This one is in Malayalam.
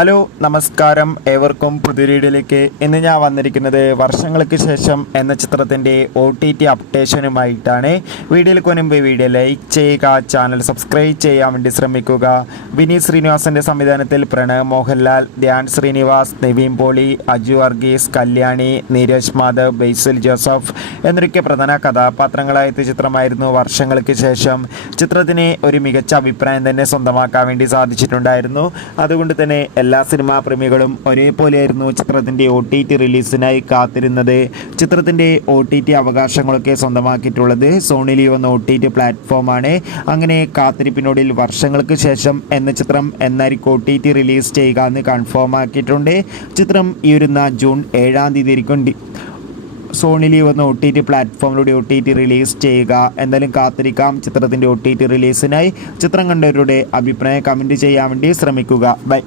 ഹലോ നമസ്കാരം, ഏവർക്കും പുതിയ വീഡിയോയിലേക്ക്. ഇന്ന് ഞാൻ വന്നിരിക്കുന്നത് വർഷങ്ങൾക്ക് ശേഷം എന്ന ചിത്രത്തിൻ്റെ OTT അപ്ഡേഷനുമായിട്ടാണ്. വീഡിയോയിലേക്ക് മുൻപ് വീഡിയോ ലൈക്ക് ചെയ്യുക, ചാനൽ സബ്സ്ക്രൈബ് ചെയ്യാൻ വേണ്ടി ശ്രമിക്കുക. വിനീത് ശ്രീനിവാസൻ്റെ സംവിധാനത്തിൽ പ്രണവ് മോഹൻലാൽ, ധ്യാൻ ശ്രീനിവാസ്, നിവിൻ പോളി, അജു വർഗീസ്, കല്യാണി, നീരജ് മാധവ്, ബേസിൽ ജോസഫ് എന്നൊക്കെ പ്രധാന കഥാപാത്രങ്ങളായ ചിത്രമായിരുന്നു വർഷങ്ങൾക്ക് ശേഷം. ചിത്രത്തിന് ഒരു മികച്ച അഭിപ്രായം തന്നെ സ്വന്തമാക്കാൻ വേണ്ടി സാധിച്ചിട്ടുണ്ടായിരുന്നു. അതുകൊണ്ട് തന്നെ എല്ലാ സിനിമാ പ്രേമികളും ഒരേപോലെയായിരുന്നു ചിത്രത്തിൻ്റെ OTT റിലീസിനായി കാത്തിരുന്നത്. ചിത്രത്തിൻ്റെ OTT അവകാശങ്ങളൊക്കെ സ്വന്തമാക്കിയിട്ടുള്ളത് സോണി ലിവ് എന്ന OTT പ്ലാറ്റ്ഫോമാണ്. അങ്ങനെ കാത്തിരിപ്പിനോടിൽ വർഷങ്ങൾക്ക് ശേഷം എന്ന ചിത്രം എന്നായിരിക്കും OTT റിലീസ് ചെയ്യുക എന്ന് കൺഫേം ആക്കിയിട്ടുണ്ട്. ചിത്രം ഈ വരുന്ന ജൂൺ 7-ാം തീയതി സോണി ലിവ് എന്ന OTT പ്ലാറ്റ്ഫോമിലൂടെ OTT റിലീസ് ചെയ്യുക. എന്തായാലും കാത്തിരിക്കാം ചിത്രത്തിൻ്റെ OTT റിലീസിനായി. ചിത്രം കണ്ടവരുടെ അഭിപ്രായം കമൻറ്റ് ചെയ്യാൻ വേണ്ടി ശ്രമിക്കുക. ബൈ.